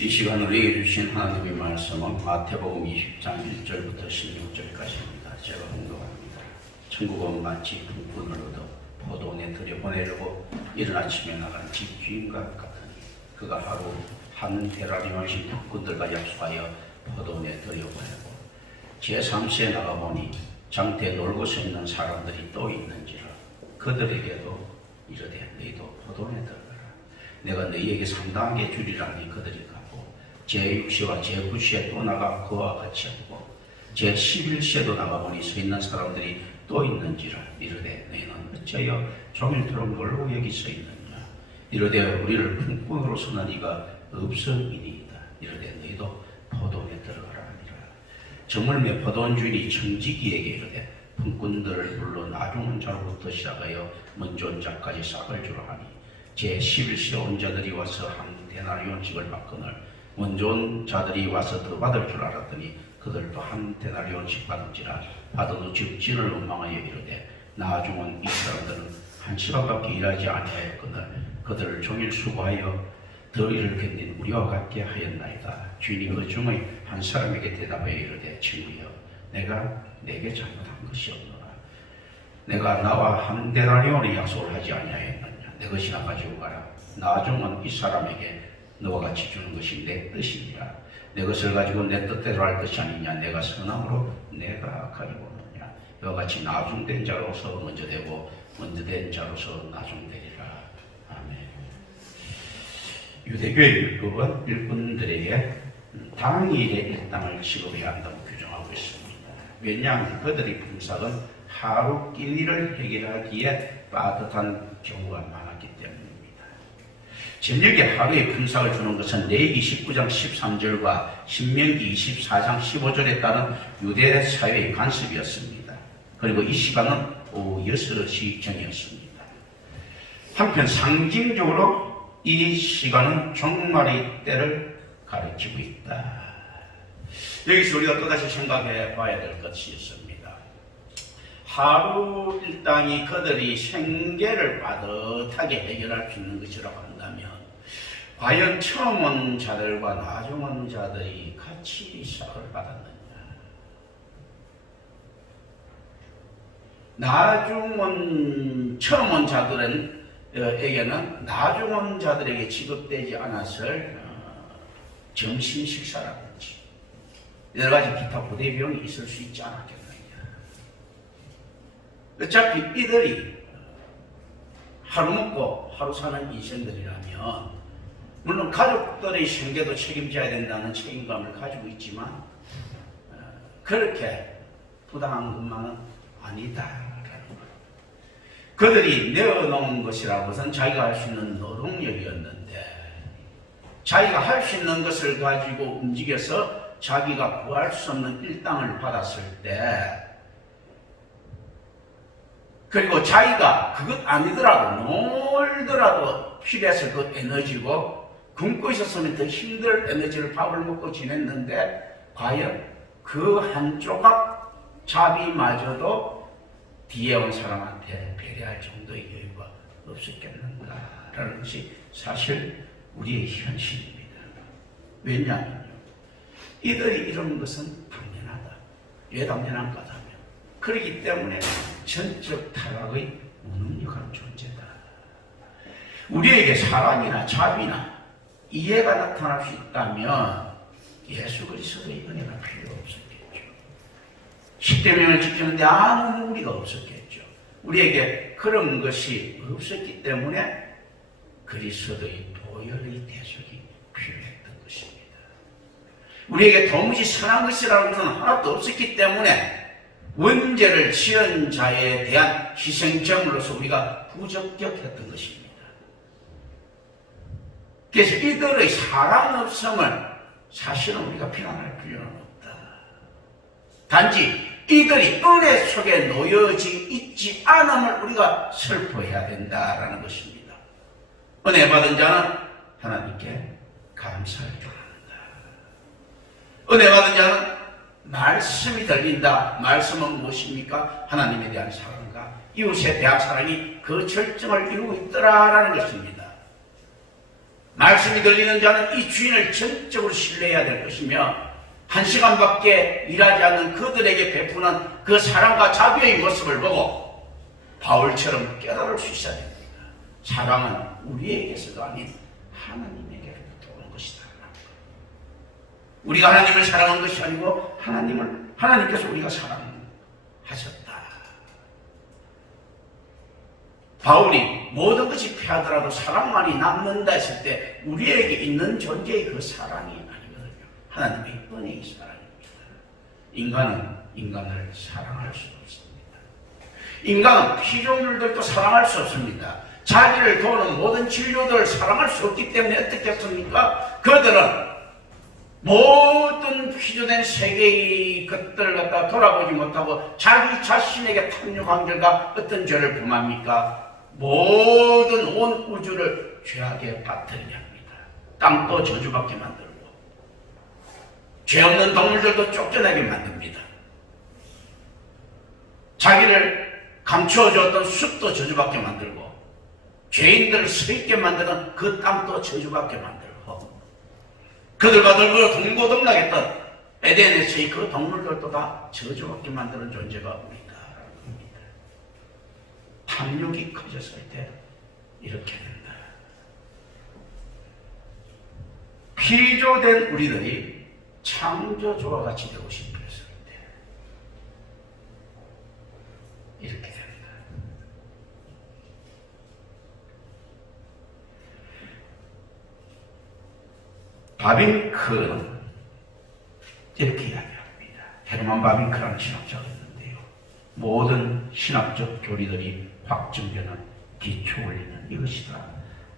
이 시간 우리에게 주신 하나님의 말씀은 마태복음 20장 1절부터 16절까지입니다. 제가 공독합니다. 천국은 마치 분꾼을 얻어 포도원에 들여보내려고 이른 아침에 나간 집주인과 같으니 그가 하루 한 데나리온씩 분꾼들과 약속하여 포도원에 들여보내고 제3시에 나가보니 장터에 놀고 서 있는 사람들이 또 있는지라 그들에게도 이르되 너희도 포도원에 들어가라. 내가 너희에게 상당하게 주리라니 그들이 가고 제6시와 제9시에 또 나가 그와 같이 하고 제11시에도 나가보니 서 있는 사람들이 또 있는지라 이르되 너희는 어찌하여 종일토록 놀고 여기 서 있느냐. 이르되 우리를 품꾼으로 서는 이가 없음이니이다. 이르되 너희도 포도원에 들어가라 하니라. 저물매 포도원 주인이 청지기에게 이르되 품꾼들을 불러 나중 자로부터 시작하여 먼저 온 자까지 싹을 주라 하니 제11시에 온 자들이 와서 한 데나리온씩을 받거늘 먼저 온 자들이 와서 더 받을 줄 알았더니 그들도 한 데나리온씩 받은지라. 받은 후 집진을 원망하여 이르되 나중 온 이 사람들은 한 시간밖에 일하지 아니하였거늘 그들을 종일 수고하여 더 일을 견딘 우리와 같게 하였나이다. 주인이 그 중의 한 사람에게 대답하여 이르되 친구여 내가 내게 잘못한 것이 없노라. 내가 나와 한 데나리온의 약속을 하지 아니하였느냐. 내 것이나 가지고 가라. 나중은 이 사람에게 너와 같이 주는 것이 내 뜻이니라. 내 것을 가지고 내 뜻대로 할 것이 아니냐. 내가 선함으로 내가 가지고 오느냐. 이와 같이 나중된 자로서 먼저 되고 먼저 된 자로서 나중되리라. 아멘. 유대교의 율법은 일꾼들에게 당일에 일당을 지급해야 한다고 규정하고 있습니다. 왜냐하면 그들의 품삯은 하루 끼니를 해결하기에 빠듯한 경우가 많았기 때문입니다. 저녁에 하루에 품삯을 주는 것은 레위기 19장 13절과 신명기 24장 15절에 따른 유대 사회의 관습이었습니다. 그리고 이 시간은 오후 6시 전이었습니다. 한편 상징적으로 이 시간은 종말의 때를 가르치고 있다. 여기서 우리가 또다시 생각해 봐야 될 것이 있습니다. 하루 일당이 그들이 생계를 빠듯하게 해결할 수 있는 것이라고 한다면 과연 처음 온 자들과 나중 온 자들이 같이 싹을 받았느냐. 처음 온 자들에게는 나중 온 자들에게 지급되지 않았을 점심 식사라든지 여러 가지 기타 부대 비용이 있을 수 있지 않았겠느냐. 어차피 이들이 하루 먹고 하루 사는 인생들이라면 물론 가족들의 생계도 책임져야 된다는 책임감을 가지고 있지만 그렇게 부당한 것만은 아니다. 그들이 내어놓은 것이라고선 자기가 할 수 있는 노동력이었는데 자기가 할 수 있는 것을 가지고 움직여서 자기가 구할 수 없는 일당을 받았을 때 그리고 자기가 그것 아니더라도 놀더라도 필요해서 그 에너지고 굶고 있었으면 더 힘들 에너지를 밥을 먹고 지냈는데 과연 그 한 조각 자비마저도 뒤에 온 사람한테 배려할 정도의 여유가 없었겠는가라는 것이 사실 우리의 현실입니다. 왜냐하면요. 이들이 이런 것은 당연하다. 왜 당연한가 하면 그렇기 때문에 전적 타락의 무능력한 존재다. 우리에게 사랑이나 자비나 이해가 나타날 수 있다면 예수 그리스도의 은혜가 필요 없었겠죠. 십계명을 지키는데 아무 무리가 없었겠죠. 우리에게 그런 것이 없었기 때문에 그리스도의 보혈의 대속이 필요했던 것입니다. 우리에게 도무지 선한 것이라는 것은 하나도 없었기 때문에 원죄를 지은 자에 대한 희생제물로서 우리가 부적격했던 것입니다. 그래서 이들의 사랑 없음을 사실은 우리가 비난할 필요는 없다. 단지 이들이 은혜 속에 놓여져 있지 않음을 우리가 슬퍼해야 된다라는 것입니다. 은혜 받은 자는 하나님께 감사할 줄 안다. 은혜 받은 자는 말씀이 들린다. 말씀은 무엇입니까? 하나님에 대한 사랑과 이웃에 대한 사랑이 그 절정을 이루고 있더라라는 것입니다. 말씀이 들리는 자는 이 주인을 전적으로 신뢰해야 될 것이며 1시간밖에 일하지 않는 그들에게 베푸는 그 사랑과 자비의 모습을 보고 바울처럼 깨달을 수 있어야 됩니다. 사랑은 우리에게서도 아닌 하나님에게로부터 온 것이다. 우리가 하나님을 사랑한 것이 아니고 하나님께서 우리가 사랑하셨다. 바울이 모든 것이 패하더라도 사랑만이 남는다 했을 때 우리에게 있는 존재의 그 사랑이 아니거든요. 하나님의 은혜의 사랑입니다. 인간은 인간을 사랑할 수 없습니다. 인간은 피조물들도 사랑할 수 없습니다. 자기를 도우는 모든 진료들을 사랑할 수 없기 때문에 어떻게 했습니까? 그들은 모든 피조된 세계의 것들을 갖다 돌아보지 못하고 자기 자신에게 탐욕한 결과 어떤 죄를 범합니까? 모든 온 우주를 죄악에 빠뜨리게 합니다. 땅도 저주받게 만들고 죄 없는 동물들도 쫓겨나게 만듭니다. 자기를 감추어주었던 숲도 저주받게 만들고 죄인들을 서 있게 만드는 그 땅도 저주받게 만들고 그들과 늙어 동고동락했던 에덴에서의 그 동물들도 다 저주받게 만드는 존재가 우리다. 탐욕이 커졌을 때 이렇게 된다. 피조된 우리들이 창조주와 같이 되고 싶었을 때 이렇게 된다. 바빙크는 이렇게 이야기합니다. 헤르만 바빙크라는 신학자가 있는데요. 모든 신학적 교리들이 확증되는 기초 원리는 이것이다.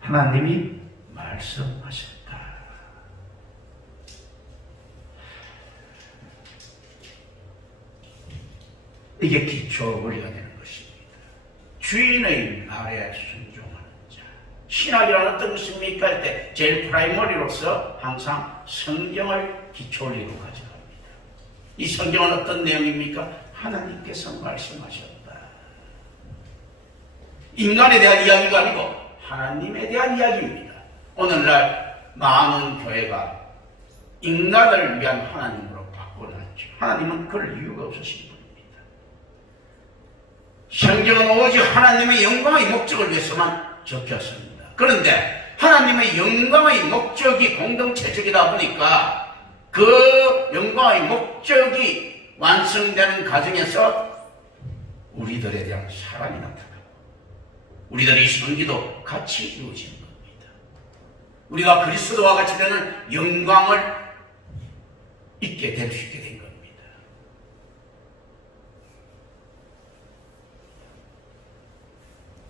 하나님이 말씀하셨다. 이게 기초 원리가 되는 것입니다. 주인의 말에 순종하는 자. 신학이라는 어떤 것입니까? 할 때 제일 프라이머리로서 항상 성경을 기초 원리로 가져갑니다. 이 성경은 어떤 내용입니까? 하나님께서 말씀하셨다. 인간에 대한 이야기가 아니고 하나님에 대한 이야기입니다. 오늘날 많은 교회가 인간을 위한 하나님으로 바꿔놨죠. 하나님은 그럴 이유가 없으신 분입니다. 성경은 오직 하나님의 영광의 목적을 위해서만 적혔습니다. 그런데 하나님의 영광의 목적이 공동체적이다 보니까 그 영광의 목적이 완성되는 과정에서 우리들에 대한 사랑이 나타나고 우리들의 성기도 같이 이루어지는 겁니다. 우리가 그리스도와 같이 되는 영광을 있게 될 수 있게 된 겁니다.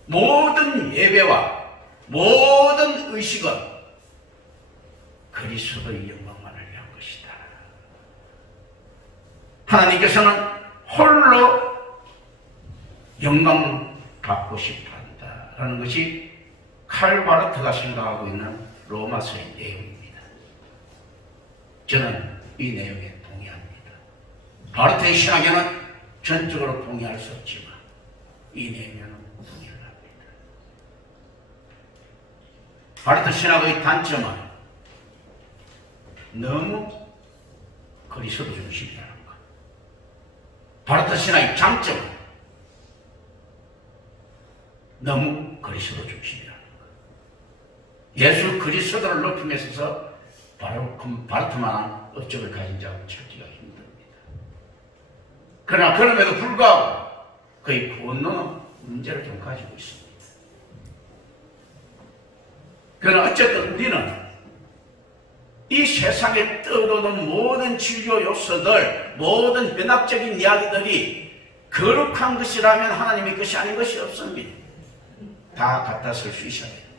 모든 예배와 모든 의식은 그리스도의 영광만을 위한 것이다. 하나님께서는 홀로 영광 받고 싶어 한다라는 것이 칼 바르트가 생각하고 있는 로마서의 내용입니다. 저는 이 내용에 동의합니다. 바르트의 신학에는 전적으로 동의할 수 없지만 이 내용에는 동의를 합니다. 바르트 신학의 단점은 너무 그리스도 중심이라는 것. 바르트 신학의 장점은 너무 그리스도 중심이라는 것. 예수 그리스도를 높임에 있어서 바르트만한 업적을 가진 자는 찾기가 힘듭니다. 그러나 그럼에도 불구하고 그의 권능은 문제를 좀 가지고 있습니다. 그러나 어쨌든 우리는 이 세상에 떠도는 모든 진료 요소들, 모든 변학적인 이야기들이 거룩한 것이라면 하나님의 것이 아닌 것이 없습니다. 다 갖다 쓸 수 있어야 됩니다.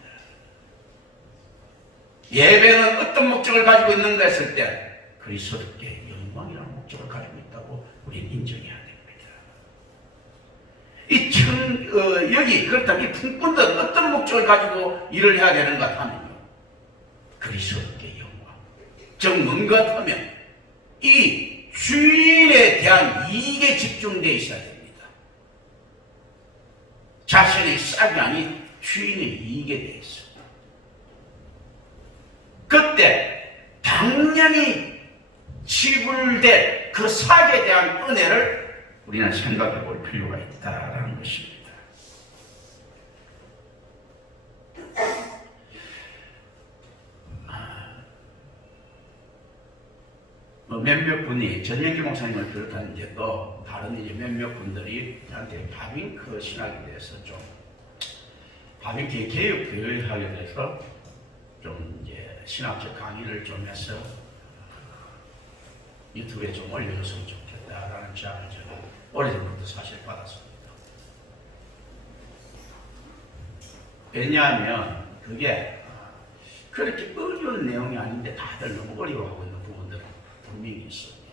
예배는 어떤 목적을 가지고 있는가 했을 때 그리스도께 영광이라는 목적을 가지고 있다고 우리는 인정해야 됩니다. 여기 그렇다면 이 품꾼들은 어떤 목적을 가지고 일을 해야 되는가 하면요, 그리스도께 영광. 즉 뭔가 하면 이 주인에 대한 이익에 집중되어 있어야 됩니다. 자신의 쌀이 아닌 주인의 이익에 대해서. 그때 당연히 지불될 그 사기에 대한 은혜를 우리는 생각해 볼 필요가 있다라는 것입니다. 몇몇 분이 전명기 목사님을 비롯한 이제 또 다른 이제 몇몇 분들이 저한테 바빙크 신학에 대해서 좀 바빙크의 개혁 교육학에 대해서 좀 이제 신학적 강의를 좀 해서 유튜브에 좀 올려줬으면 좋겠다라는 제안을 제가 오래전부터 사실 받았습니다. 왜냐하면 그게 그렇게 어려운 내용이 아닌데 다들 너무 어려워하고 있는 부분들은 분명히 있습니다.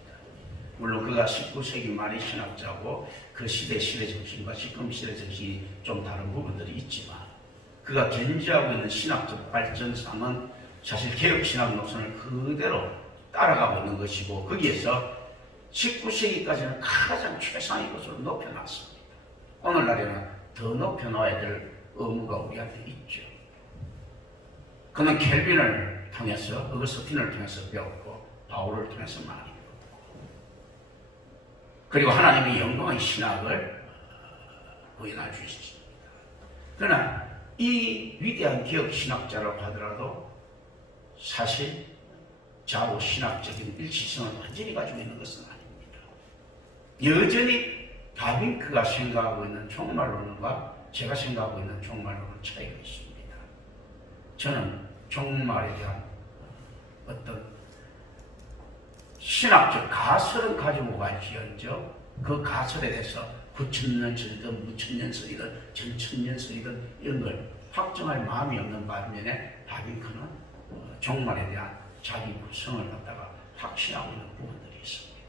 물론 그가 19세기 말의 신학자고 그 시대 정신과 지금 시대 정신이 좀 다른 부분들이 있지만 그가 견지하고 있는 신학적 발전상은 사실 개혁신학 노선을 그대로 따라가고 있는 것이고 거기에서 19세기까지는 가장 최상의 것으로 높여놨습니다. 오늘날에는 더 높여놔야 될 의무가 우리한테 있죠. 그는 켈빈을 통해서 어거스틴을 통해서 배웠고 바울을 통해서 많이 배웠고 그리고 하나님의 영광의 신학을 부인해 주셨습니다. 그러나 이 위대한 기억 신학자라고 하더라도 사실 좌우 신학적인 일치성을 완전히 가지고 있는 것은 아닙니다. 여전히 바빙크가 생각하고 있는 종말론과 제가 생각하고 있는 종말론은 차이가 있습니다. 저는 종말에 대한 어떤 신학적 가설은 가지고 갈지언정 그 가설에 대해서 9,000년설이든 무천년설이든 전천년설이든 이런 걸 확정할 마음이 없는 반면에 바빙크는 종말에 대한 자기 구성을 갖다가 확신하고 있는 부분들이 있습니다.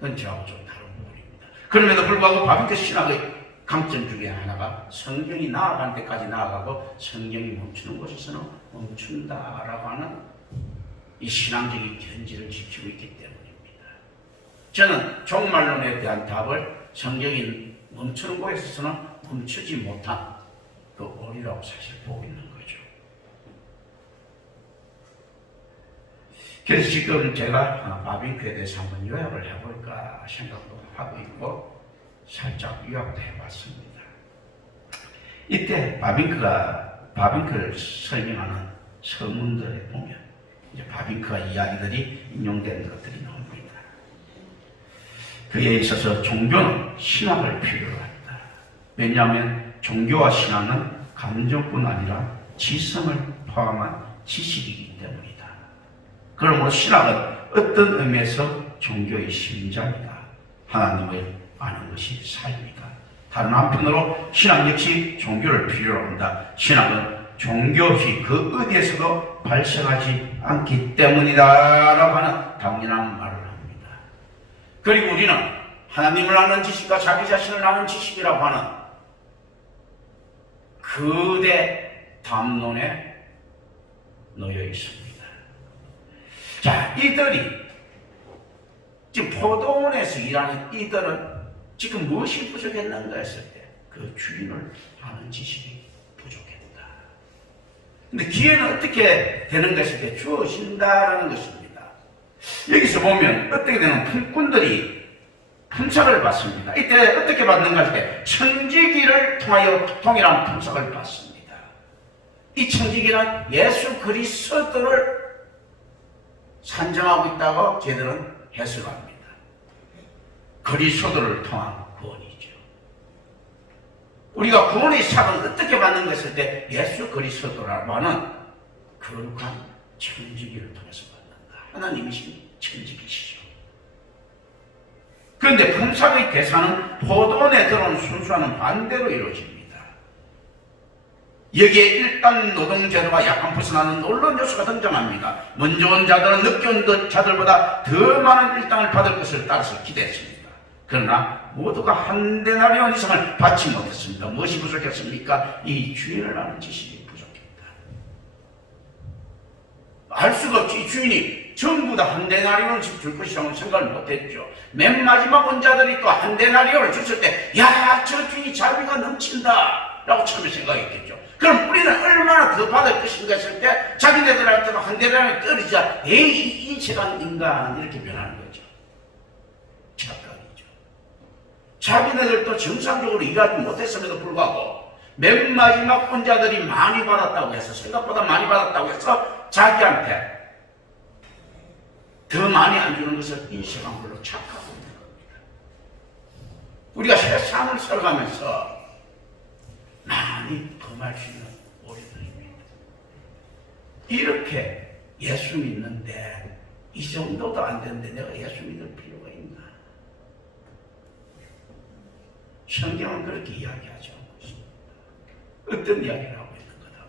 그건 저하고 좀 다른 부분입니다. 그럼에도 불구하고 바빙크 신학의 강점 중에 하나가 성경이 나아가는 데까지 나아가고 성경이 멈추는 곳에서는 멈춘다라고 하는 이 신앙적인 견지를 지키고 있기 때문입니다. 저는 종말론에 대한 답을 성경이 멈추는 곳에서는 멈추지 못한 그 오리라고 사실 보고 있는 거죠. 그래서 지금 제가 바빙크에 대해서 한번 요약을 해볼까 생각도 하고 있고 살짝 요약도 해봤습니다. 이때 바빙크를 설명하는 서문들에 보면 이제 바빙크와 이야기들이 인용된 것들이 나옵니다. 그에 있어서 종교는 신학을 필요로 한다. 왜냐하면 종교와 신학은 감정뿐 아니라 지성을 포함한 지식이기 때문이다. 그러므로 신학은 어떤 의미에서 종교의 심장이다. 하나님을 아는 것이 삶이다. 다른 한편으로 신학 역시 종교를 필요로 한다. 신학은 종교 없이 그 어디에서도 발생하지 않기 때문이다 라고 하는 당연한 말을 합니다. 그리고 우리는 하나님을 아는 지식과 자기 자신을 아는 지식이라고 하는 거대 담론에 놓여 있습니다. 자, 이들이 지금 포도원에서 일하는 이들은 지금 무엇이 부족했는가 했을 때 그 주인을 아는 지식이 부족했다. 근데 기회는 어떻게 되는가 했을 때 주어진다라는 것입니다. 여기서 보면 어떻게 되는 품꾼들이 품삯을 받습니다. 이때 어떻게 받는가 할 때 청지기를 통하여 동일한 품삯을 받습니다. 이 청지기는 예수 그리스도를 산정하고 있다고 저희들은 해석합니다. 그리스도를 통한 구원이죠. 우리가 구원의 삭은 어떻게 받는 것일 때 예수 그리스도라고 하는 거룩한 청지기를 통해서 받는다. 하나님이신 청지기시죠. 그런데 품삯의 대상은 포도원에 들어온 순수와는 반대로 이루어집니다. 여기에 일단 노동제도가 약간 벗어나는 놀라운 요소가 등장합니다. 먼저 온 자들은 늦게 온 자들보다 더 많은 일당을 받을 것을 따라서 기대했습니다. 그러나 모두가 한 데나리온 이상을 받지 못했습니다. 무엇이 부족했습니까? 이 주인을 아는 지식이 부족했다. 알 수가 없지. 이 주인이 전부 다 한 데나리온씩 줄 것이라고 생각을 못했죠. 맨 마지막 온 자들이 또 한 데나리온을 줬을 때, 야, 저 주인이 자비가 넘친다 라고 처음에 생각했겠죠. 그럼 우리는 얼마나 더 받을 것인가 했을 때 자기네들한테도 한 대단히 떨어지자 에이 인체가 인간 이렇게 변하는 거죠. 착각이죠. 자기네들도 정상적으로 일하지 못했음에도 불구하고 맨 마지막 혼자들이 많이 받았다고 해서 생각보다 많이 받았다고 해서 자기한테 더 많이 안 주는 것을 인식한 걸로 착각하고 있는 겁니다. 우리가 세상을 살아가면서 많이 범할 수 있는 오류들입니다. 이렇게 예수 믿는데 이 정도도 안 되는데 내가 예수 믿을 필요가 있나? 성경은 그렇게 이야기하지 않고 있습니다. 어떤 이야기를 하고 있는 거다?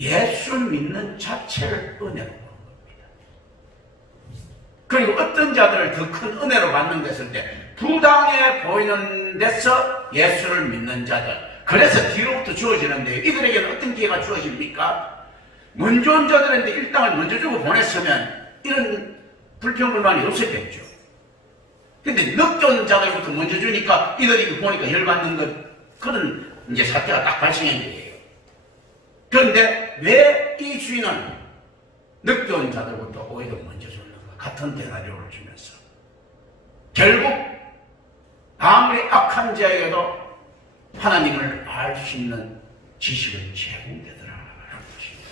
예수 믿는 자체를 은혜로 보는 겁니다. 그리고 어떤 자들을 더 큰 은혜로 받는 것을 때 부당해 보이는 데서 예수를 믿는 자들, 그래서 뒤로부터 주어지는데 이들에게는 어떤 기회가 주어집니까? 먼저 온 자들한테 일당을 먼저 주고 보냈으면 이런 불평불만이 없었겠죠. 근데 늦게 온 자들부터 먼저 주니까 이들이 보니까 열받는 것, 그런 이제 사태가 딱 발생한 거예요. 그런데 왜 이 주인은 늦게 온 자들부터 오히려 먼저 줬는가? 같은 데나리오를 주면서 결국 아무리 악한 자에게도 하나님을 알 수 있는 지식을 제공되더라라는 것입니다.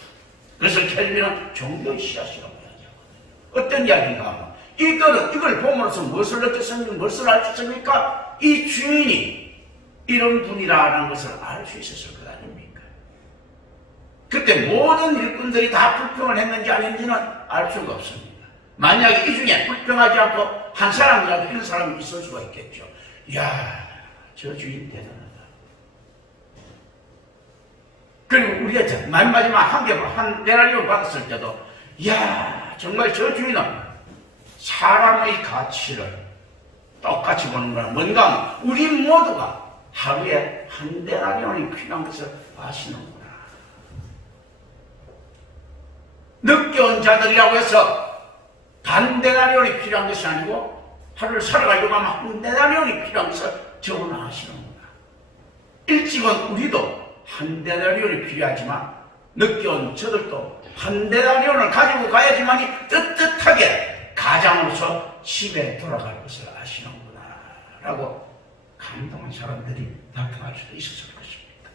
그래서 켈빈은 종교의 씨앗이라고 이야기하거든요. 어떤 이야기인가 하면 이들은 이걸 보면서 무엇을 느꼈습니까? 무엇을 알 수 있습니까? 이 주인이 이런 분이라는 것을 알 수 있었을 것 아닙니까? 그때 모든 일꾼들이 다 불평을 했는지 아닌지는 알 수가 없습니다. 만약에 이 중에 불평하지 않고 한 사람이라도 이런 사람이 있을 수가 있겠죠. 이야, 저 주인 대단하다. 그리고 우리가 맨 마지막 한 데나리온 받았을 때도 이야, 정말 저 주인은 사람의 가치를 똑같이 보는 거라 뭔가 우리 모두가 하루에 한 데나리온이 필요한 것을 아시는구나. 늦게 온 자들이라고 해서 반 데나리온이 필요한 것이 아니고 하루를 살아가려고 하면 한 데나리온이 필요한 것을 저분은 아시는구나. 일찍 온 우리도 한 데나리온이 필요하지만 늦게 온 저들도 한 데나리온을 가지고 가야지만이 떳떳하게 가장으로서 집에 돌아갈 것을 아시는구나 라고 감동한 사람들이 나타날 수도 있었을 것입니다.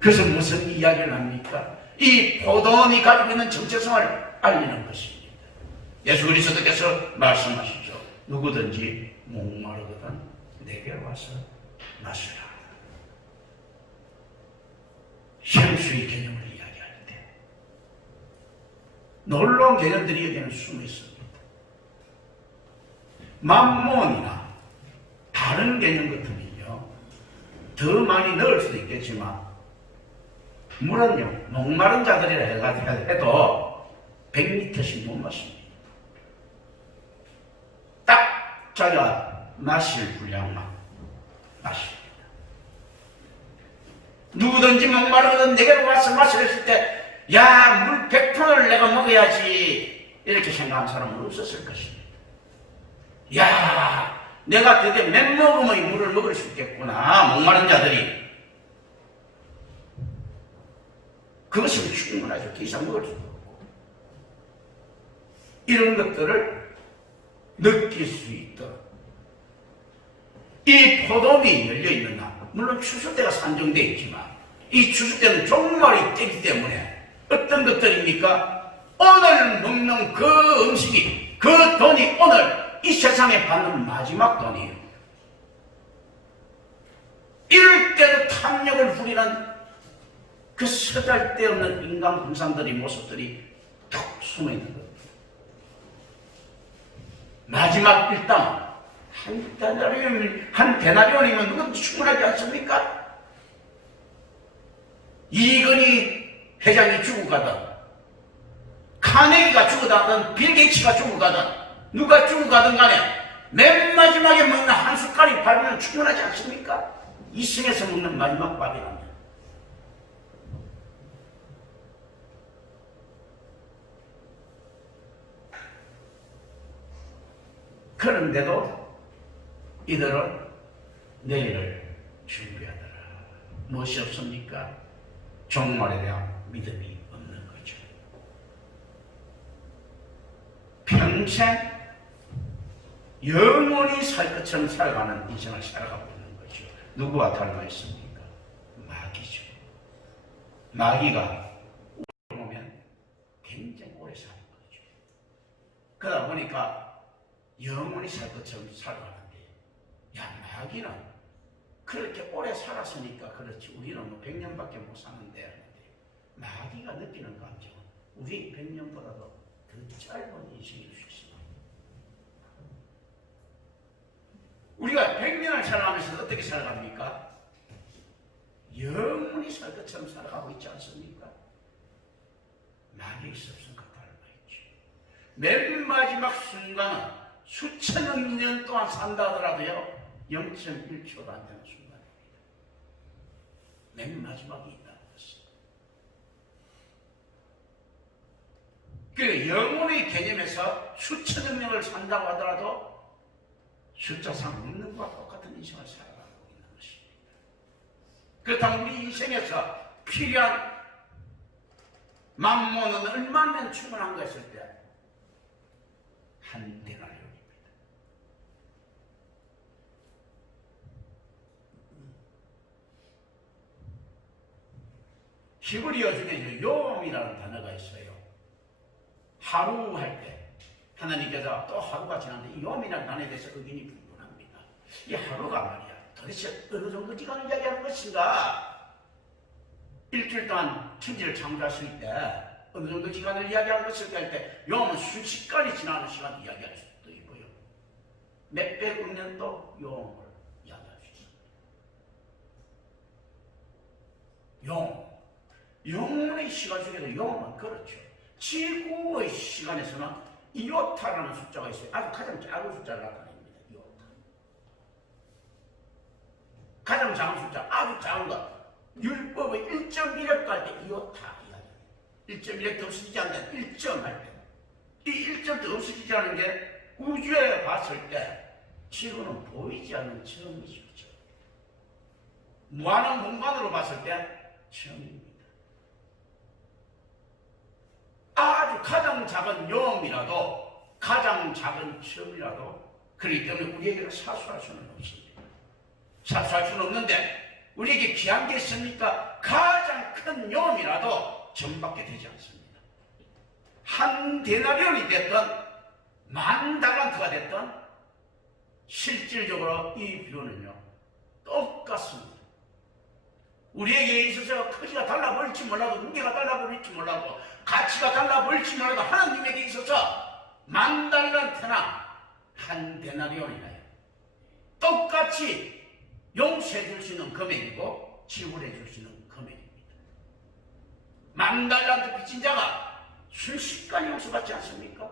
그래서 무슨 이야기를 합니까? 이 포도원이 가지고 있는 정체성을 알리는 것입니다. 예수 그리스도께서 말씀하시죠. 누구든지 목마르거든 내게 와서 마시라. 현수의 개념을 이야기할 때 놀라운 개념들이 여기에는 숨어 있습니다. 만몬이나 다른 개념 같으면요 더 많이 넣을 수도 있겠지만 물은요 목마른 자들이라 해도 100리터씩 못 마십니다. 딱 자기가 마실 분량만 마십니다. 누구든지 목마르거든 내게로 와서 마시라 했을 때 야, 물 100톤을 내가 먹어야지 이렇게 생각한 사람은 없었을 것입니다. 야, 내가 드디어 몇 모금의 물을 먹을 수 있겠구나. 목마른 자들이 그것이면 충분하죠. 더 이상 먹을 수도 없고 이런 것들을 느낄 수 있도록 이 포도원이 열려있는 날, 물론 추수 때가 산정되어 있지만 이 추수 때는 종말이 뜨기 때문에 어떤 것들입니까? 오늘 먹는 그 음식이 그 돈이 오늘 이 세상에 받는 마지막 돈이에요. 이럴 때도 탐욕을 부리는 그 쓰잘데없는 인간 군상들의 모습들이 툭 숨어있는 겁니다. 마지막 일당 한 데나리온이면 누구든지 충분하지 않습니까? 이건희 회장이 죽고 가든 카네기가 죽고 가든 빌 게이츠가 죽고 가든 누가 죽고 가든 간에 맨 마지막에 먹는 한 숟갈이 밥이면 충분하지 않습니까? 이승에서 먹는 마지막 밥이라면. 그런데도 이들은 내일을 준비하더라. 무엇이 없습니까? 종말에 대한 믿음이 없는 거죠. 평생 영원히 살 것처럼 살아가는 인생을 살아가고 있는 거죠. 누구와 닮아 있습니까? 마귀죠. 마귀가 오면 굉장히 오래 사는 거죠. 그러다 보니까 영원히 살 것처럼 살아가는데, 야, 마귀는 그렇게 오래 살았으니까 그렇지 우리는 뭐 100년밖에 못 사는데 하는데, 마귀가 느끼는 감정은 우리 100년보다도 더 짧은 인생일 수 있습니다. 우리가 100년을 살아가면서 어떻게 살아갑니까? 영원히 살 것처럼 살아가고 있지 않습니까? 마귀의 습성과 닮아있죠. 맨 마지막 순간은 수천억 년 동안 산다 하더라도요 0.1초도 안 되는 순간입니다. 맨 마지막이 있다는 것입니다. 그 영혼의 개념에서 수천억 년을 산다고 하더라도 숫자상 없는 것과 똑같은 인생을 살아가고 있는 것입니다. 그렇다면 우리 인생에서 필요한 만몬은 얼마면 충분한 거 했을 때 한 데나리온입니다. 히브리어 중에 요음이라는 단어가 있어요. 하루 할 때 하나님께서 또 하루가 지났는데 이 요음이라는 단어에 대해서 의견이 분분합니다. 이 하루가 말이야 도대체 어느 정도 기간을 이야기하는 것인가? 일주일 동안 천지를 창조하실 때 어느 정도 기간을 이야기하는 것일까 할 때 요음은 순식간이 지나는 시간을 이야기할 수도 있고요. 몇백억 년도 요음을 이야기할 수 있습니다. 요음, 영혼의 시간 중에도 요음은 그렇죠. 지구의 시간에서는 이오타라는 숫자가 있어요. 아주 가장 작은 숫자를 나타냅니다. 이오타. 가장 작은 숫자, 아주 작은 것. 율법의 1.1획도 할 때 이오타 이야기해요. 1.1획도 없어지지 않는 1점 할 때. 이 1점도 없어지지 않은 게 우주에 봤을 때 지구는 보이지 않는 점이죠. 무한한 공간으로 봤을 때 점입니다. 아주 가장 작은 요음이라도 가장 작은 점이라도 그렇기 때문에 우리에게는 사수할 수는 없습니다. 사수할 수는 없는데 우리에게 귀한 게 있습니까? 가장 큰 요음이라도 점밖에 되지 않습니다. 한 데나리온이 됐든 만 달란트가 됐든 실질적으로 이 비유는요 똑같습니다. 우리에게 있어서 크기가 달라 보일지 몰라도 무게가 달라 보일지 몰라도 가치가 달라 보일지 몰라도 하나님에게 있어서 만 달란트나 한 데나리온이나요 똑같이 용서해 줄 수 있는 금액이고 지불해 줄 수 있는 금액입니다. 만 달란트 빚진 자가 순식간에 용서받지 않습니까?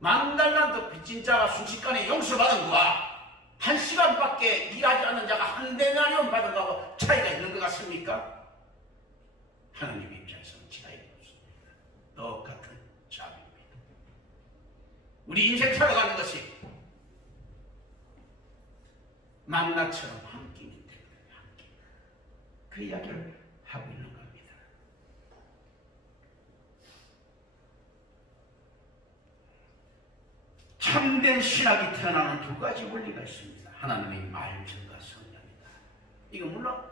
만 달란트 빚진 자가 순식간에 용서받은 거와 한 시간밖에 일하지 않는 자가 한 데나리온 받은 거하고 차이가 있는 것 같습니까? 하나님 입장에서는 차이가 없습니다. 똑같은 자비입니다. 우리 인생 살아가는 것이 만나처럼 한 끼니 때문에 한 끼. 그 이야기를 하고 있는 겁니다. 참된 신학이 태어나는 두 가지 원리가 있습니다. 하나님의 말씀과 성령이다. 이거 물론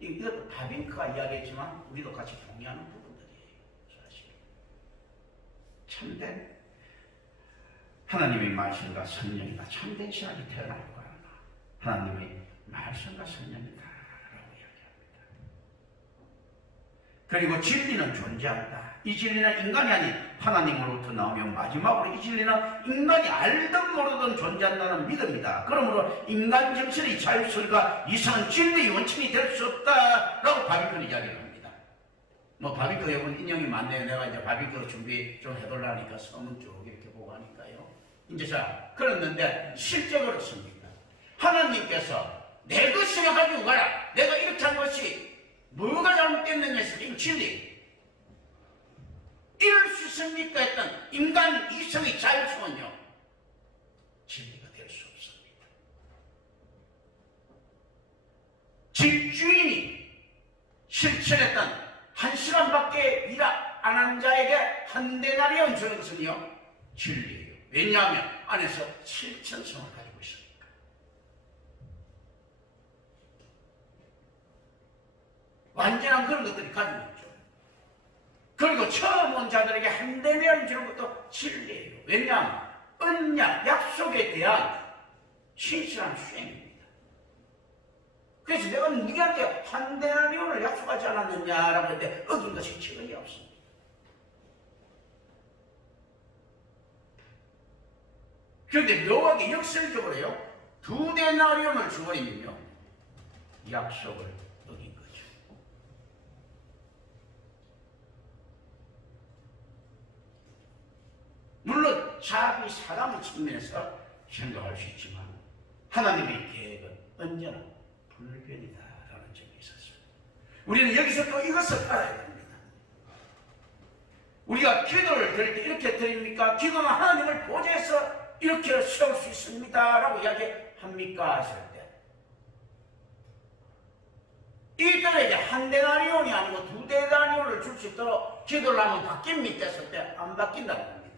이것도 다빈크가 이야기했지만 우리도 같이 동의하는 부분들이에요. 사실 참된 하나님의 말씀과 성령이다. 참된 신학이 태어나려고 하나 하나님의 말씀과 성령이다 라고 이야기합니다. 그리고 진리는 존재한다. 이 진리는 인간이 아닌 하나님으로부터 나오며 마지막으로 이 진리는 인간이 알든 모르든 존재한다는 믿음이다. 그러므로 인간 정신의 자율성과 이상한 진리의 원천이 될 수 없다라고 바비크는 이야기를 합니다. 뭐 바비크 여러분 인용이 많네요. 내가 이제 바비크 준비 좀 해보려니까 서문 쭉 이렇게 보고 하니까요. 이제 자 그랬는데 실제 그렇습니다. 하나님께서 내 것을 가지고 가라. 내가 이렇게 한 것이 뭐가 잘못됐느냐 했을 때 이거 진리. 이럴 수 있습니까? 했던 인간 이성의 자율성은요 진리가 될 수 없습니다. 집주인이 실천했던 1시간밖에 일 안 한 자에게 한 데나리온 주는 것은요, 진리예요. 왜냐하면 안에서 실천성을 가지고 있으니까. 완전한 그런 것들이 가지고 있죠. 그리고 처음 온 자들에게 한 데나리온 주는 것도 진리예요. 왜냐하면 언약, 약속에 대한 신실한 수행입니다. 그래서 내가 누구한테 한 데나리온을 약속하지 않았느냐라고 했는데 어긴 것이 지금이 없습니다. 그런데 묘하게 역설적으로요, 2데나리온을 주어리면요, 약속을 어긴 거죠. 물론 자기 사람의 측면에서 생각할 수 있지만 하나님의 계획은 언제나 불변이다라는 점이 있었습니다. 우리는 여기서 또 이것을 알아야 됩니다. 우리가 기도를 드릴 때 이렇게 드립니까? 기도는 하나님을 보좌에서 이렇게 세울 수 있습니다 라고 이야기합니까? 하실 때 이들에게 한 데나리온이 아니고 2데나리온을 줄 수 있도록 기도를 하면 바뀝니까? 했을 때 안 바뀐다고 합니다.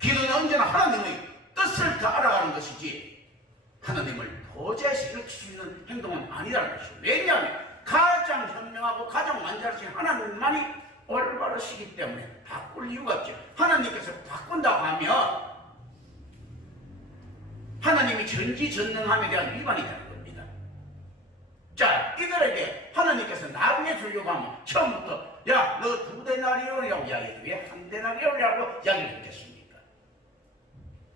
기도는 언제나 하나님의 뜻을 다 알아가는 것이지 하나님을 보좌에서 일으킬 수 있는 행동은 아니라는 것이죠. 왜냐하면 가장 현명하고 가장 완전하신 하나님만이 올바르시기 때문에 바꿀 이유가 없죠. 하나님께서 바꾼다고 하면 하나님이 전지전능함에 대한 위반이 되는 겁니다. 자, 이들에게 하나님께서 나중에 주려고 하면 처음부터 야, 너 2데나리온이라고 이야기해도 왜 1데나리온이라고 이야기를 했겠습니까?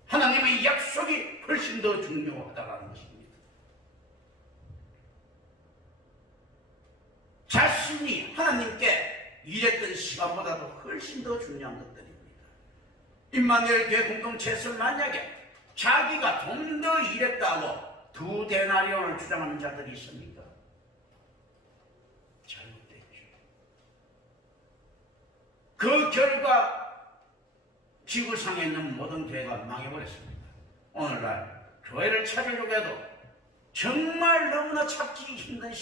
하나님의 약속이 훨씬 더 중요하다는 것입니다. 자신이 하나님께 일했던 시간보다도 훨씬 더 중요한 것들입니다. 임마누엘 교회 공동체에서 만약에 자기가 좀 더 일했다고 2데나리온을 주장하는 자들이 있습니까? 잘못됐죠. 그 결과 지구상에 있는 모든 교회가 망해버렸습니다. 오늘날 교회를 찾으려고 해도 정말 너무나 찾기 힘든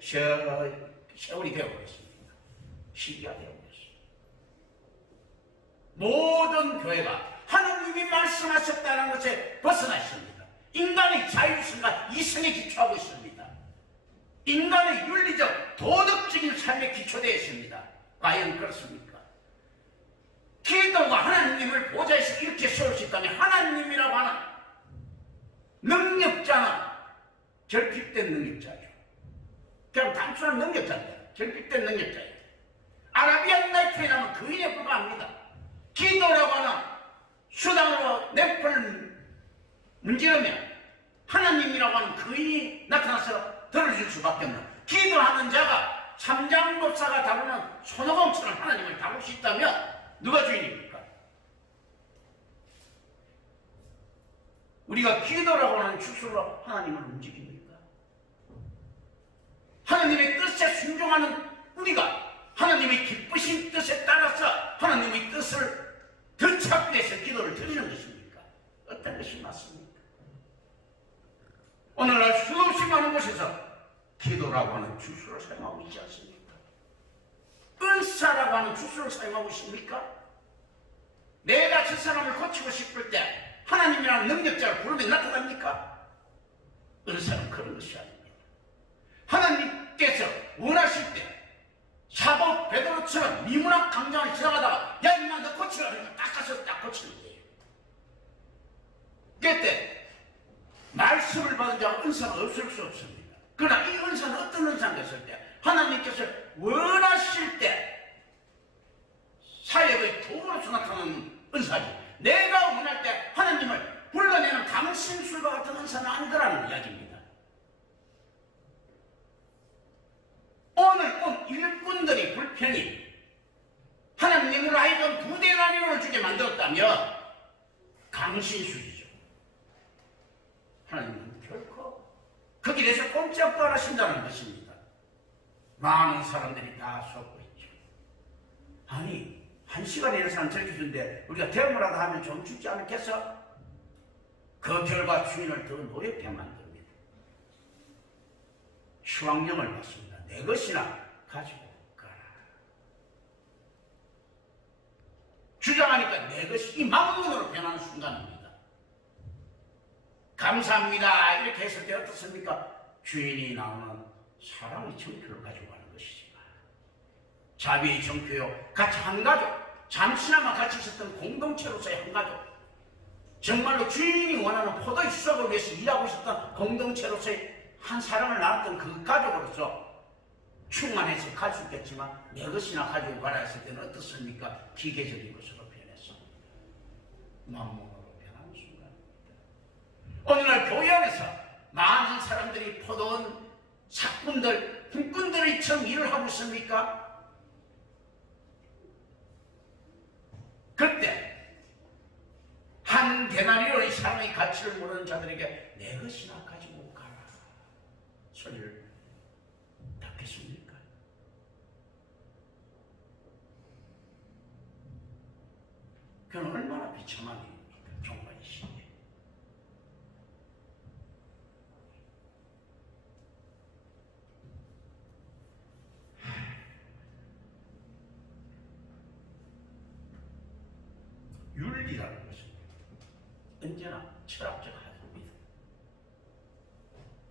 세월이 되어버렸습니다. 시기가 되어버렸습니다. 모든 교회가 하나님이 말씀하셨다는 것에 벗어나 있습니다. 인간의 자율성과 이성에 기초하고 있습니다. 인간의 윤리적, 도덕적인 삶에 기초되어 있습니다. 과연 그렇습니까? 기도가 하나님을 보좌에서 이렇게 세울 수 있다면 하나님이라고 하는 능력자는 결핍된 능력자죠. 그냥 단순한 능력자입니다. 결핍된 능력자예요. 아라비안 나이프라면 그인에 불과합니다. 기도라고 하는 수단으로 냅을 문지르면 하나님이라고 하는 그인이 나타나서 들어줄 수밖에 없는, 기도하는 자가 삼장법사가 다루는 손오공처럼 하나님을 다룰 수 있다면 누가 주인입니까? 우리가 기도라고 하는 축소로 하나님을 움직입니까? 하나님의 뜻에 순종하는 우리가 하나님의 기쁘신 뜻에 따라서 하나님의 뜻을 되찾기 위해서 기도를 드리는 것입니까? 어떤 것이 맞습니까? 오늘날 수없이 많은 곳에서 기도라고 하는 주술을 사용하고 있지 않습니까? 은사라고 하는 주술을 사용하고 있습니까? 내가 저 사람을 고치고 싶을 때 하나님이라는 능력자를 부르면 나타납니까? 은사는 그런 것이 아닙니다. 하나님께서 원하실 때 사도 베드로처럼 미문학 강장을 지나가다가 야 임마 너 고치라 그러니까 딱 가서 딱 고치는 거예요. 그때 말씀을 받은 자가 은사가 없을 수 없습니다. 그러나 이 은사는 어떤 은사인가 했을 때 하나님께서 원하실 때 사역의 도구로서 나타나는 은사지, 내가 원할 때 하나님을 불러내는 강신술과 같은 은사는 아니더라는 이야기입니다. 오늘 온 일꾼들이 불편히 하나님으로 하여금 2데나리온을 주게 만들었다면 강신술이죠. 하나님은 결코 그 길에서 꼼짝도 안 하신다는 것입니다. 많은 사람들이 다 속고 있죠. 아니 1시간에 1사람 저렇게 주는데 우리가 대모라도 하면 좀 죽지 않겠어? 그 결과 주인을 더 노력해 만듭니다. 추왕령을 받습니다. 내 것이나 가지고 가라. 주장하니까 내 것이 이 만문으로 변하는 순간입니다. 감사합니다 이렇게 했을 때 어떻습니까? 주인이 나오는 사랑의 정표를 가지고 가는 것이지만, 자비의 정표요, 같이 한 가족, 잠시나마 같이 있었던 공동체로서의 한 가족, 정말로 주인이 원하는 포도의 수확을 위해서 일하고 있었던 공동체로서의 한 사람을 나눴던 그 가족으로서 충만해서 갈 수 있겠지만, 내 것이나 가지고 가라 했을 때는 어떻습니까? 기계적인 것으로 변해서 만mon으로 변하는 순간입니다. 오늘날 교회 안에서 많은 사람들이 포도원 사꾼들, 군꾼들이처럼 일을 하고 있습니까? 그때 한 데나리온의 삶의 가치를 모르는 자들에게 내 것이나 가지고 가라 소리를 듣겠습니까? 그건 얼마나 비참한 일입니까? 정말 이 시대에. 윤리라는 것은 언제나 철학적 하입니다.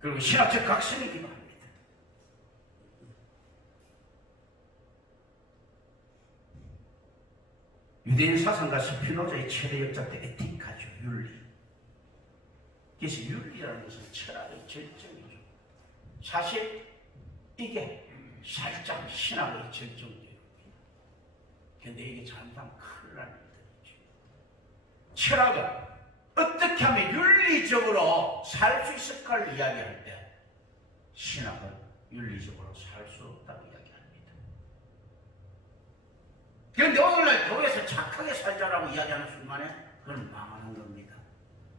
그리고 신학적 각성이기도 합니다. 유대인 사상가 스피노자의 최대 역작대 에티카죠. 윤리. 그래서 윤리라는 것은 철학의 절정이죠. 사실 이게 살짝 신학의 절정이에요. 그런데 이게 잘못하면 큰일 납니다. 철학은 어떻게 하면 윤리적으로 살 수 있을까를 이야기할 때, 신학은 윤리적으로 살 수 없다고 이야기합니다. 그런데 오늘날 교회에서 착하게 살자라고 이야기하는 순간에 그건 망하는 겁니다.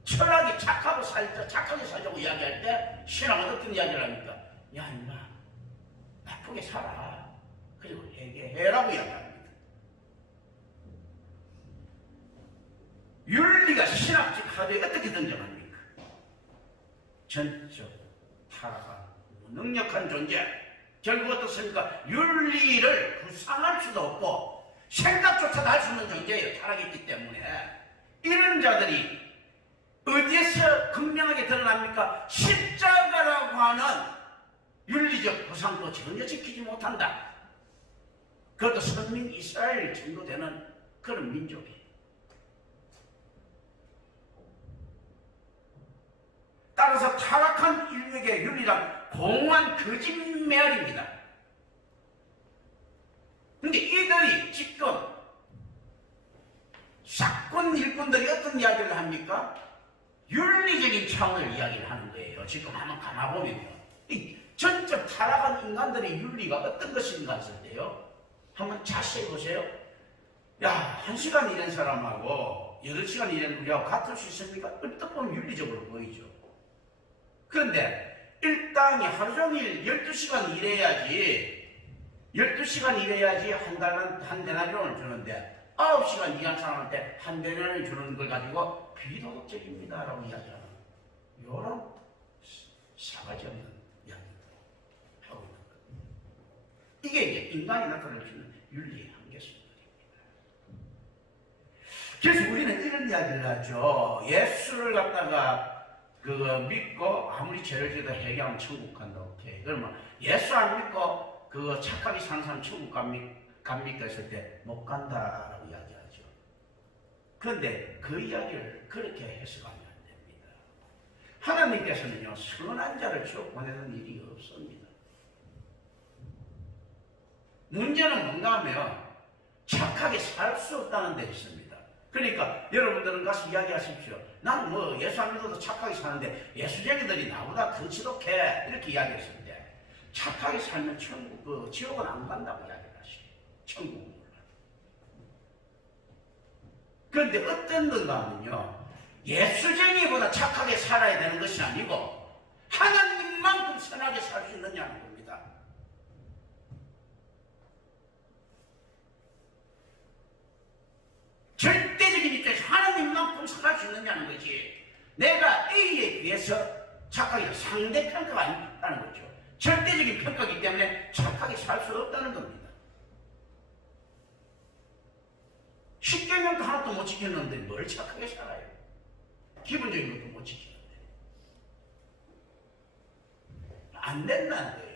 철학이 착하고 살자, 착하게 살자고 이야기할 때 신학은 어떤 이야기를 합니까? 야 인마 나쁘게 살아, 그리고 회개해라고 이야기합니다. 윤리가 신학적 하도에 어떻게 등장합니까? 전적 타락한 무능력한 존재, 결국 어떻습니까? 윤리를 구상할 수도 없고 생각조차도 할 수 없는 존재예요. 타락했기 때문에. 이런 자들이 어디에서 극명하게 드러납니까? 십자가라고 하는 윤리적 구상도 전혀 지키지 못한다. 그것도 선민 이스라엘 정도 되는 그런 민족이에요. 따라서 타락한 인류에게 윤리란 공허한 거짓말입니다. 근데 이들이 지금 사건 일꾼들이 어떤 이야기를 합니까? 윤리적인 차원을 이야기를 하는 거예요. 지금 한번 가만보면요. 이 전적 타락한 인간들의 윤리가 어떤 것인가 했을 때요. 한번 자세히 보세요. 야, 1시간 일한 사람하고 8시간 일한 우리하고 같을 수 있습니까? 어떻게 보면 윤리적으로 보이죠. 그런데 일당이 하루 종일 12시간 일해야지, 12시간 일해야지 한 데나리온을 주는데 9시간 일한 사람한테 한 데나리온을 주는 걸 가지고 비도덕적입니다 라고 이야기하는 이런 사가지 없는 이야기를 하고 있는 겁니다. 이게 이제 인간이 나타낼 수 있는 윤리의 한계성들입니다. 그래서 우리는 이런 이야기를 하죠. 예수를 갖다가 믿고 아무리 죄를 지어도 회개하면 천국 간다. 오케이. 그러면 예수 안 믿고 착하게 사는 사람 천국 갑니까 했을 때 못 간다라고 이야기하죠. 그런데 그 이야기를 그렇게 해석하면 안 됩니다. 하나님께서는요, 선한 자를 지옥 보내는 일이 없습니다. 문제는 뭔가 하면 착하게 살 수 없다는 데 있습니다. 그러니까 여러분들은 가서 이야기하십시오. 나는 뭐 예수 안 믿어도 착하게 사는데 예수쟁이들이 나보다 더 지독해, 이렇게 이야기했을 때 착하게 살면 지옥은 안 간다고 이야기를 하시죠. 천국은 몰라. 그런데 어떤 건가 하면요, 예수쟁이보다 착하게 살아야 되는 것이 아니고 하나님만큼 선하게 살 수 있느냐는 겁니다. 절대적인 입장에서 하나님만큼 선할 수 있느냐는 거지, 내가 A에 비해서 착하게 상대평가가 아니라는 거죠. 절대 평가기 때문에 착하게 살 수 없다는 겁니다. 십계명도 하나도 못 지켰는데 뭘 착하게 살아요? 기본적인 것도 못 지키는데 안 된다는 거예요.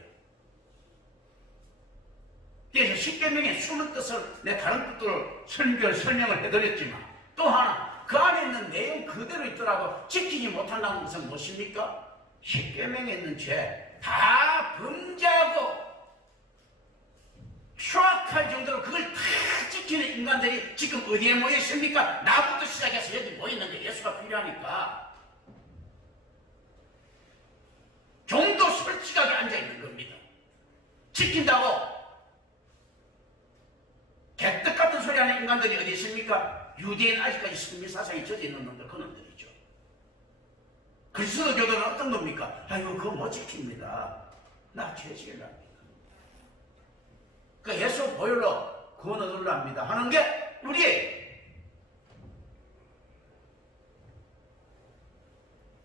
그래서 십계명의 숨은 뜻을 내 다른 뜻으로 설명을 해드렸지만 또 하나 그 안에 있는 내용 그대로 있더라도 지키지 못한다는 것은 무엇입니까? 십계명에 있는 죄 다 범죄하고 추악할 정도로 그걸 다 지키는 인간들이 지금 어디에 모여 있습니까? 나부터 시작해서 여기 모여 있는 게 예수가 필요하니까 좀 더 솔직하게 앉아 있는 겁니다. 지킨다고 개떡 같은 소리 하는 인간들이 어디 있습니까? 유대인 아직까지 승리사상이 젖어 있는 놈들 그놈들이죠. 그리스도 교도는 어떤 겁니까? 아이고 그거 못 지킵니다. 나 죄지을 납니다. 그 예수 보혈로 구원 얻으랍니다 하는 게 우리예요.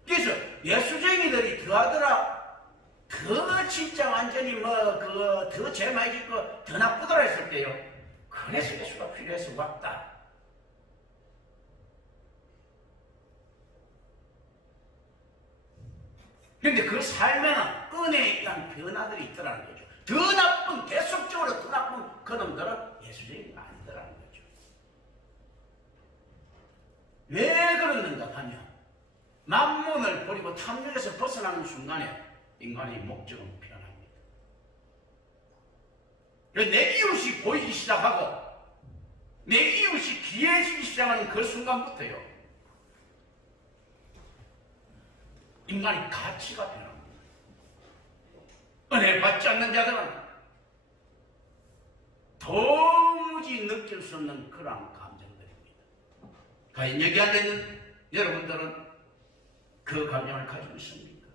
그래서 예수쟁이들이 더하더라 더 진짜 완전히 더 죄 많이 짓고 더 나쁘더라 했을 때요. 그래서 예수가 필요해서 왔다. 그런데 그 삶에는 은혜에 대한 변화들이 있더라는 거죠. 더 나쁜, 계속적으로 더 나쁜 그놈들은 예수쟁이가 아니더라는 거죠. 왜 그러는가 하면 만문을 버리고 탐욕에서 벗어나는 순간에 인간의 목적은 변합니다. 내 이웃이 보이기 시작하고 내 이웃이 귀해지기 시작하는 그 순간부터요. 인간의 가치가 변합니다. 은혜 받지 않는 자들은 도무지 느낄 수 없는 그러한 감정들입니다. 과연 여기 앉아있는 여러분들은 그 감정을 가지고 있습니까?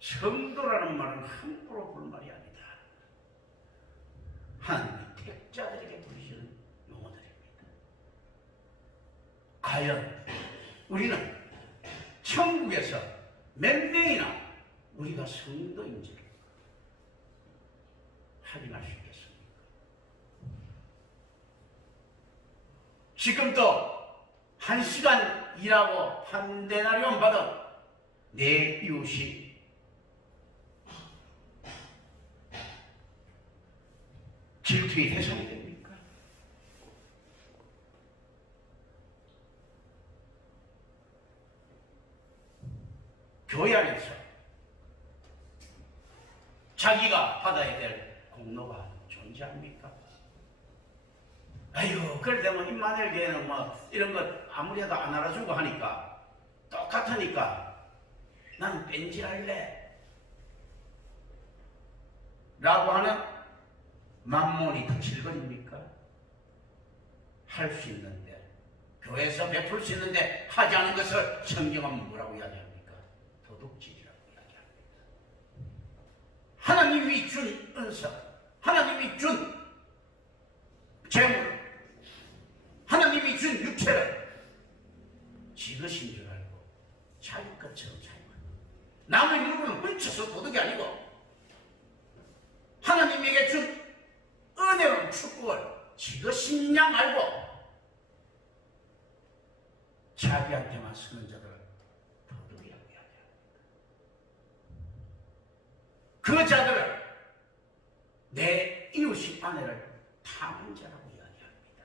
성도라는 말은 함부로 부를 말이 아니다. 하나님의 택자들에게 부르시는 용어들입니다. 과연 우리는 천국에서 몇 명이나 우리가 성도인지를 확인할 수 있겠습니까? 지금도 1시간 일하고 한 데나리온 받은 내 이웃이 질투의 대상이 됩니까? 교회 안에서 자기가 받아야 될 공로가 존재합니까? 아유, 그럴 때 임마누엘 교회는 이런 것 아무리 해도 안 알아주고 하니까 똑같으니까 나는 뺀질할래 라고 하는 만몬이 더 질거립니까? 할 수 있는데 교회에서 베풀 수 있는데 하지 않은 것을 성경은 뭐라고 이야기합니까? 도둑질이라고 이야기합니다. 하나님이 준 은사, 하나님이 준 재물, 하나님이 준 육체를 지 것인 줄 알고 자기 것처럼 살고 남의 물건을 훔쳐서 도둑이 아니고 하나님에게 준 은혜로운 축복을 지 것인 양 알고 자기한테만 쓰는 자들을 도둑이라고 이야기합니다. 그 자들을 내 이웃의 아내를 탐한 자라고 이야기합니다.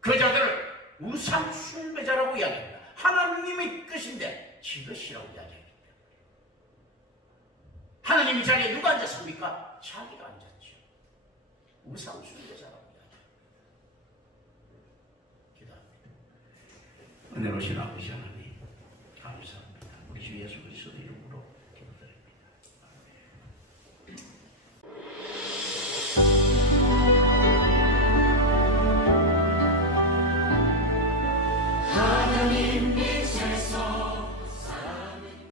그 자들을 우상 숭배자라고 이야기합니다. 하나님의 뜻인데 지 것이라고 이야기합니다. 하나님이 자리에 누가 앉았습니까? 자기가 앉았죠. 우상 숭배자라고 이야기합니다. 기도합니다. 은혜로우신 아버지 하나님,